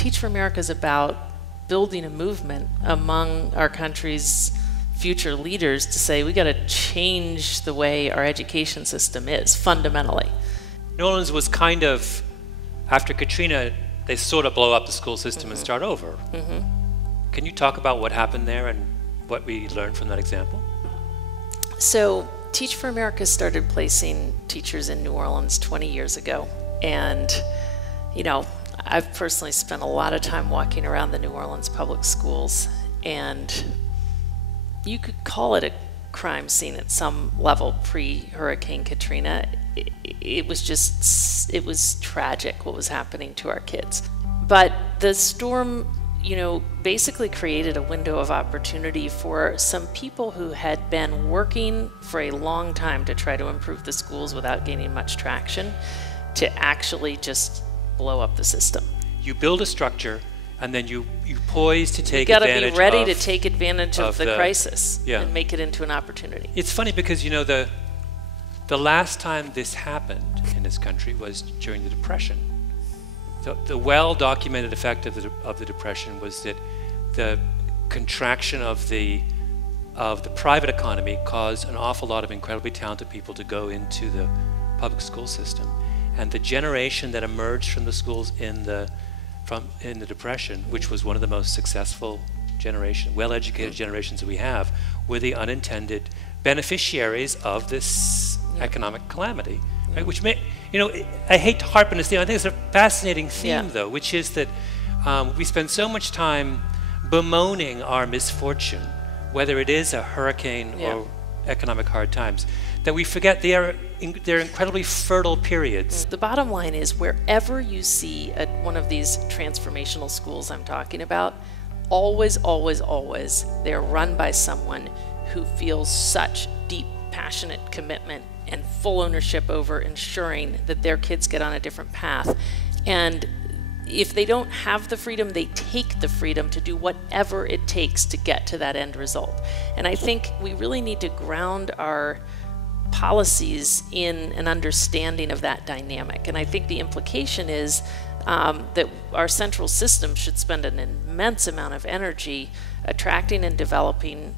Teach for America is about building a movement among our country's future leaders to say we got to change the way our education system is fundamentally. New Orleans was kind of, after Katrina, they sort of blow up the school system and start over. Can you talk about what happened there and what we learned from that example? So Teach for America started placing teachers in New Orleans 20 years ago. And, you know, I've personally spent a lot of time walking around the New Orleans public schools, and you could call it a crime scene at some level pre-Hurricane Katrina. It was tragic what was happening to our kids. But the storm, you know, basically created a window of opportunity for some people who had been working for a long time to try to improve the schools without gaining much traction to actually just blow up the system. You build a structure, and then you poise to take advantage of... You gotta be ready to take advantage of the crisis and make it into an opportunity. It's funny because, you know, the last time this happened in this country was during the Depression. The well-documented effect of the Depression was that the contraction of the private economy caused an awful lot of incredibly talented people to go into the public school system. And the generation that emerged from the schools in the Depression, which was one of the most successful generation, well-educated generations that we have, were the unintended beneficiaries of this economic calamity. Right? Which may, you know, I hate to harp on this theme. I think it's a fascinating theme, though, which is that we spend so much time bemoaning our misfortune, whether it is a hurricane or economic hard times, that we forget they're incredibly fertile periods. The bottom line is, wherever you see one of these transformational schools I'm talking about, always, always, always, they're run by someone who feels such deep, passionate commitment and full ownership over ensuring that their kids get on a different path. And if they don't have the freedom, they take the freedom to do whatever it takes to get to that end result. And I think we really need to ground our policies in an understanding of that dynamic. And I think the implication is that our central system should spend an immense amount of energy attracting and developing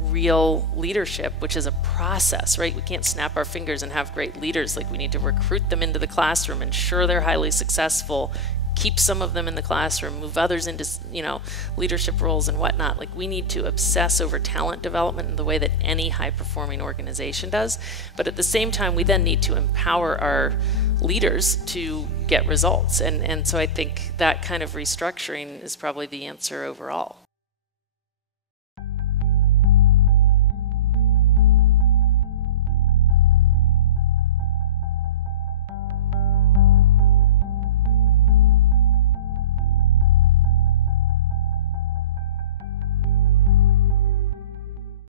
real leadership, which is a process, right? We can't snap our fingers and have great leaders. Like, we need to recruit them into the classroom, ensure they're highly successful, keep some of them in the classroom, move others into, you know, leadership roles and whatnot. Like, we need to obsess over talent development in the way that any high-performing organization does. But at the same time, we then need to empower our leaders to get results. And so I think that kind of restructuring is probably the answer overall.